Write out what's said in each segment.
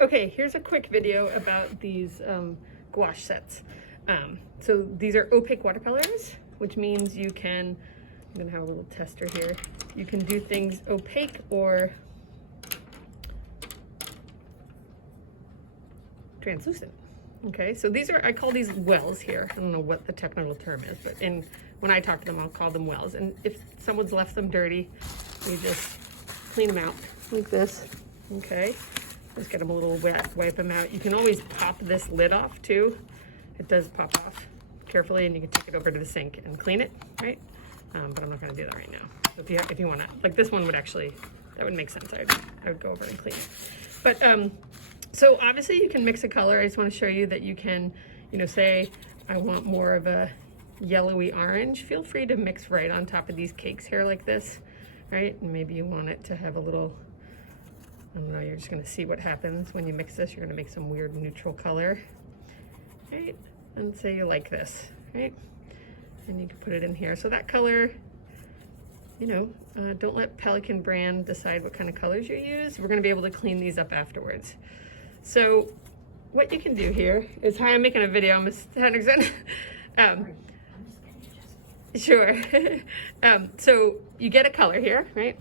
Okay, here's a quick video about these gouache sets. So these are opaque watercolors, which means you can, I'm gonna have a little tester here. You can do things opaque or translucent. Okay, so these are, I call these wells here. I don't know what the technical term is, but when I talk to them, I'll call them wells. And if someone's left them dirty, you just clean them out like this, okay? Just get them a little wet, wipe them out. You can always pop this lid off too. It does pop off carefully, and you can take it over to the sink and clean it, right? But I'm not gonna do that right now. So if you wanna, like this one would actually, that would make sense. I would go over and clean it. But so obviously you can mix a color. I just wanna show you that you can, you know, say I want more of a yellowy orange. Feel free to mix right on top of these cakes here like this, right? And maybe you want it to have a little, I don't know, you're just gonna see what happens when you mix this. You're gonna make some weird neutral color, right? And say you like this, right? And you can put it in here. So that color, you know, don't let Pelican brand decide what kind of colors you use. We're gonna be able to clean these up afterwards. So what you can do here is, hi, I'm making a video, Ms. Henderson. Sure. So you get a color here, right?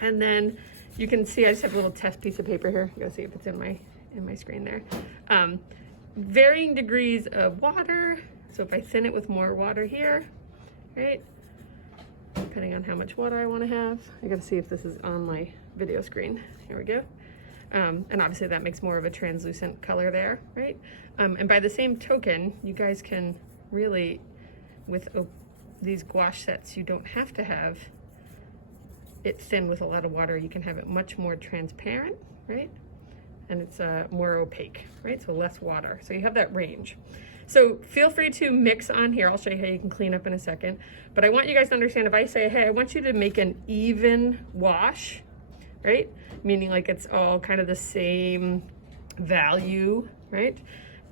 And then you can see, I just have a little test piece of paper here. You gotta see if it's in my screen there. Varying degrees of water. So if I thin it with more water here, right? Depending on how much water I want to have. I gotta see if this is on my video screen. Here we go. And obviously that makes more of a translucent color there, right? And by the same token, you guys can really, with these gouache sets, you don't have to have it thin with a lot of water. You can have it much more transparent, right? And it's more opaque, right? So less water. So you have that range. So feel free to mix on here. I'll show you how you can clean up in a second. But I want you guys to understand, if I say, hey, I want you to make an even wash, right? Meaning like it's all kind of the same value, right?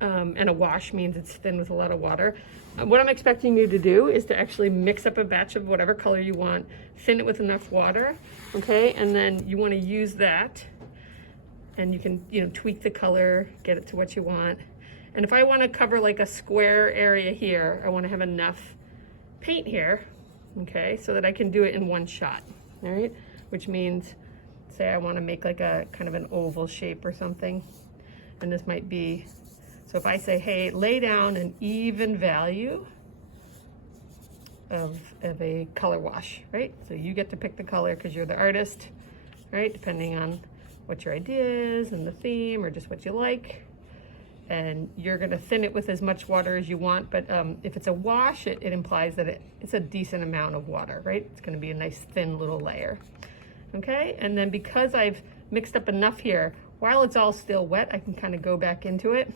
And a wash means it's thin with a lot of water. What I'm expecting you to do is to actually mix up a batch of whatever color you want, thin it with enough water, okay? And then you want to use that, and you can, you know, tweak the color, get it to what you want. And if I want to cover like a square area here, I want to have enough paint here, okay, so that I can do it in one shot, all right? Which means, say I want to make like a kind of an oval shape or something, and this might be, so if I say, hey, lay down an even value of a color wash, right? So you get to pick the color because you're the artist, right? Depending on what your idea is and the theme or just what you like. And you're gonna thin it with as much water as you want, but if it's a wash, it implies that it's a decent amount of water, right? It's gonna be a nice thin little layer, okay? And then because I've mixed up enough here, while it's all still wet, I can kind of go back into it.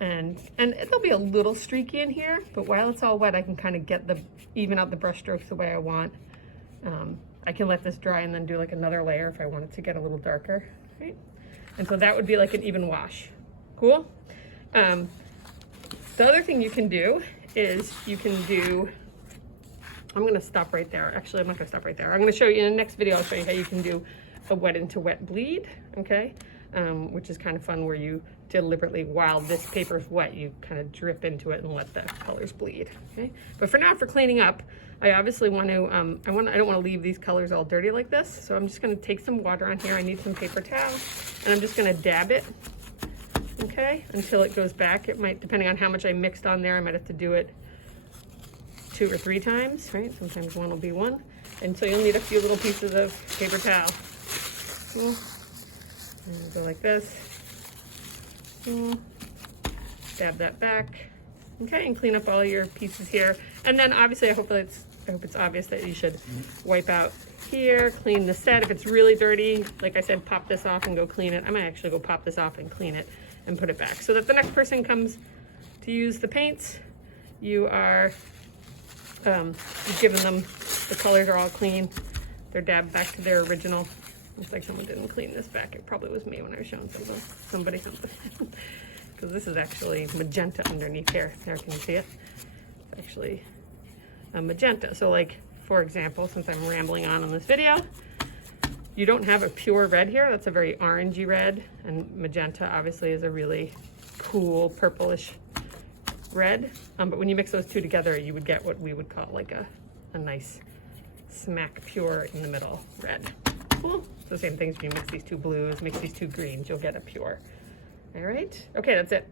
And it'll be a little streaky in here, but while it's all wet, I can kind of even out the brush strokes the way I want. I can let this dry and then do like another layer if I want it to get a little darker, right? And so that would be like an even wash. Cool? The other thing you can do is you can do, I'm gonna stop right there. Actually, I'm not gonna stop right there. I'm gonna show you in the next video, I'll show you how you can do a wet into wet bleed, okay? Which is kind of fun, where you deliberately, while this paper is wet, you kind of drip into it and let the colors bleed, okay? But for now, for cleaning up, I obviously want to, I don't want to leave these colors all dirty like this, so I'm just going to take some water on here. I need some paper towel, and I'm just going to dab it, okay, until it goes back. It might, depending on how much I mixed on there, I might have to do it 2 or 3 times, right? Sometimes one will be one. And so you'll need a few little pieces of paper towel. Cool. And go like this. Dab that back, okay, and clean up all your pieces here. And then obviously I hope it's obvious that you should wipe out here, clean the set. If it's really dirty, like I said, pop this off and go clean it. I might actually go pop this off and clean it and put it back, so that the next person comes to use the paints, you are you've given them, the colors are all clean, they're dabbed back to their original. Looks like someone didn't clean this back. It probably was me when I was showing somebody something. Because this is actually magenta underneath here. There, can you see it? It's actually a magenta. So like, for example, since I'm rambling on in this video, you don't have a pure red here. That's a very orangey red, and magenta obviously is a really cool purplish red. But when you mix those two together, you would get what we would call like a nice smack pure in the middle red. Cool. So same things, when you mix these two blues, mix these two greens, you'll get a pure. All right, okay, that's it.